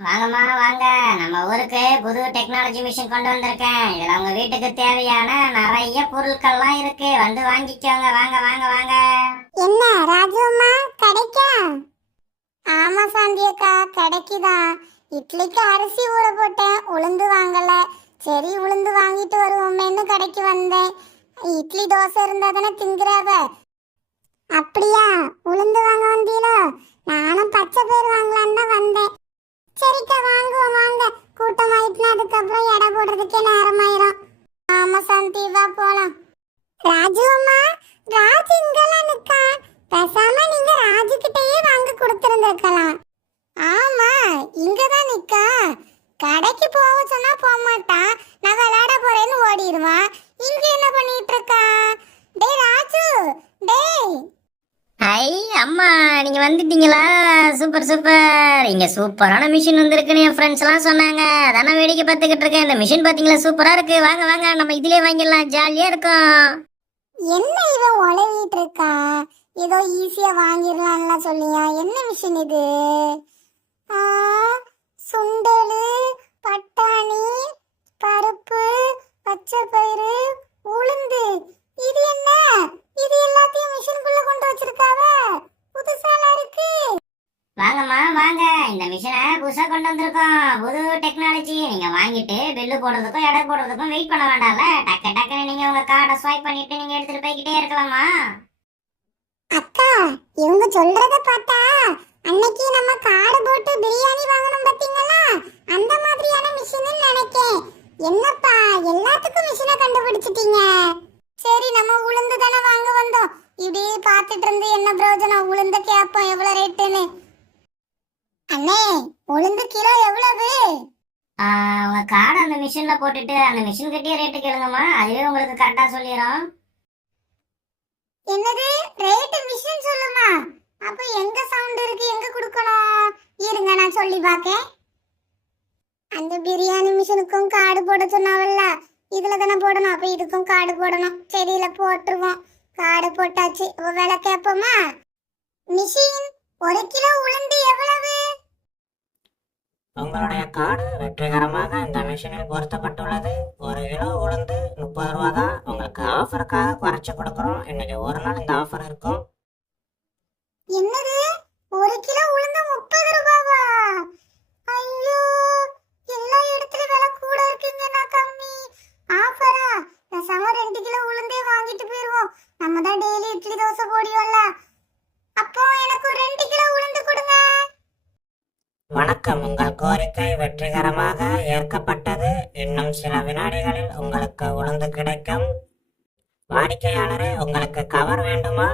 வாங்கம்மா வாங்க. நம்ம ஊருக்கு புது டெக்னாலஜி மிஷின் கொண்டு வந்திருக்கேன். இதுல உங்க வீட்டுக்கு தேவையான நிறைய பொருட்கள்லாம் இருக்கு. வந்து வாங்கிக்கோங்க. வாங்க வாங்க வாங்க. என்ன ராஜுமா கிடைக்கா? ஆமா சாந்தியக்கா கிடைக்குதான் இட்லிக்கு அரிசி ஊற போட்டேன். உளுந்து வாங்கல. சரி உளுந்து வாங்கிட்டு வருவோமேன்னு கடைக்கு வந்தேன். இட்லி தோசை இருந்தா தானே திங்குறாவ. அப்படியா? உளுந்து வாங்க வந்தீங்களோ? நானும் பச்சை பயிர் வாங்கலான்னு தான் வந்தேன். ஆமா வா போலாம். ராஜு அம்மா ராஜு இங்கெல்லாம் நிக்கா. பேசாம நீங்க ராஜு கிட்டயே வாங்க கொடுத்திருந்திருக்கலாம். ஆமா இங்க தான் நிக்கா. கடைக்கு போக சொன்னா போக மாட்டான் நான் விளையாட போறேன்னு ஓடிடுவான் இங்க என்ன பண்ணிட்டு இருக்கா டேய் ராஜு டேய் ஐ நீங்கள் நீங்க வந்துட்டீங்களா? Super super. இங்க சூப்பரான மிஷின் வந்திருக்குன்னு என் ஃப்ரெண்ட்ஸ் எல்லாம் சொன்னாங்க. அதான வேடிக்கை பார்த்துக்கிட்டு இருக்கேன். இந்த மிஷின் பாத்தீங்களா? சூப்பரா இருக்கு. வாங்க வாங்க. நம்ம இதுலயே வாங்கிடலாம். ஜாலியா இருக்கும். என்ன இவன் உழவிட்டு இருக்கா? ஏதோ ஈஸியா வாங்கிடலாம்லாம் சொல்லியா? என்ன மிஷின் இது ஆ, சுண்டலு பட்டாணி பருப்பு பச்சை பயிறு உளுந்து இது என்ன இது எல்லாத்தையும் மிஷினுக்குள்ள கொண்டு வச்சிருக்காவ புதுசாலாம் இருக்கு வாங்கம்மா வாங்க இந்த மிஷினை புதுசா கொண்டு வந்திருக்கோம். புது டெக்னாலஜி நீங்க வாங்கிட்டு பில்லு போடுறதுக்கும் எடை போடுறதுக்கும் வெயிட் பண்ண வேண்டாம்ல? டக்கு டக்குன்னு நீங்க உங்க கார்டை ஸ்வைப் பண்ணிட்டு நீங்க எடுத்துட்டு போய்கிட்டே இருக்கலாமா? அக்கா இவங்க சொல்றத பார்த்தா அன்னைக்கு நம்ம கார்டு போட்டு பிரியாணி வாங்கணும் பாத்தீங்களா அந்த மாதிரியான மிஷின் நினைக்கேன். என்னப்பா எல்லாத்துக்கும் மிஷினை கண்டுபிடிச்சிட்டீங்க. சரி நம்ம உளுந்து தானே வாங்க வந்தோம். இப்படி பார்த்துட்டு இருந்து என்ன பிரயோஜனம்? உளுந்த கேப்போம் எவ்வளோ ரேட்டுன்னு அண்ணே உளுந்து கிலோ எவ்வளவு? உங்க கார்டை அந்த மிஷின்ல போட்டுட்டு அந்த மிஷின் கிட்டே ரேட்டு கேளுங்கம்மா. அதுவே உங்களுக்கு கரெக்டா சொல்லிடும் என்னது? ரேட் மிஷின் சொல்லுமா? அப்ப எங்க சவுண்ட் இருக்கு? எங்க கொடுக்கணும்? இருங்க நான் சொல்லி பார்க்கேன் அந்த பிரியாணி மிஷினுக்கும் கார்டு போட சொன்னாவல்ல. இதுல தானே போடணும். அப்ப இதுக்கும் கார்டு போடணும். செடியில போட்டுருவோம். கார்டு போட்டாச்சு. விலை கேட்போமா? மிஷின் ஒரு கிலோ உளுந்து எவ்வளவு? உங்களுடைய கார்டு வெற்றிகரமாக இந்த மிஷினில் பொருத்தப்பட்டுள்ளது. ஒரு கிலோ உளுந்து முப்பது ரூபா தான் உங்களுக்கு ஆஃபருக்காக குறைச்சி கொடுக்குறோம். இன்னைக்கு ஒரு நாள் இந்த ஆஃபர் இருக்கும். என்னது? ஒரு கிலோ உளுந்து முப்பது ரூபாவா? ஐயோ எல்லா இடத்துலயும் விலை கூட இருக்குங்கன்னா கம்மி ஆஃபரா? பேசாம ரெண்டு கிலோ உளுந்தே வாங்கிட்டு போயிருவோம். நம்ம தான் டெய்லி இட்லி தோசை போடியோம்ல வணக்கம். உங்கள் கோரிக்கை வெற்றிகரமாக ஏற்கப்பட்டது. இன்னும் சில வினாடிகளில் உங்களுக்கு உளுந்து கிடைக்கும். வாடிக்கையாளரே உங்களுக்கு கவர் வேண்டுமா?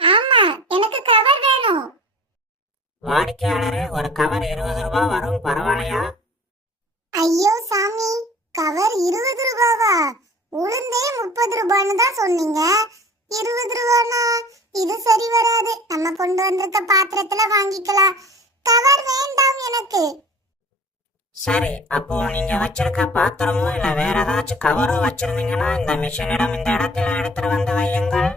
ஆமா எனக்கு கவர் வேணும். வாடிக்கையாளரே ஒரு கவர் இருபது ரூபாய் வரும் பரவாயில்லையா? ஐயோ சாமி கவர் இருபது ரூபாவா? உளுந்தே முப்பது ரூபான்னு தான் சொன்னீங்க. இருபது ரூபானா? இது சரி வராது. நம்ம கொண்டு வந்திருக்க பாத்திரத்துல வாங்கிக்கலாம். கவர் வேண்டாம் எனக்கு. சரி அப்போ நீங்க வச்சிருக்க பாத்திரமோ இல்ல வேற ஏதாச்சும் கவரோ வச்சிருந்தீங்கன்னா இந்த மிஷினிடம் இந்த இடத்துல எடுத்துட்டு வந்து வையுங்கள்.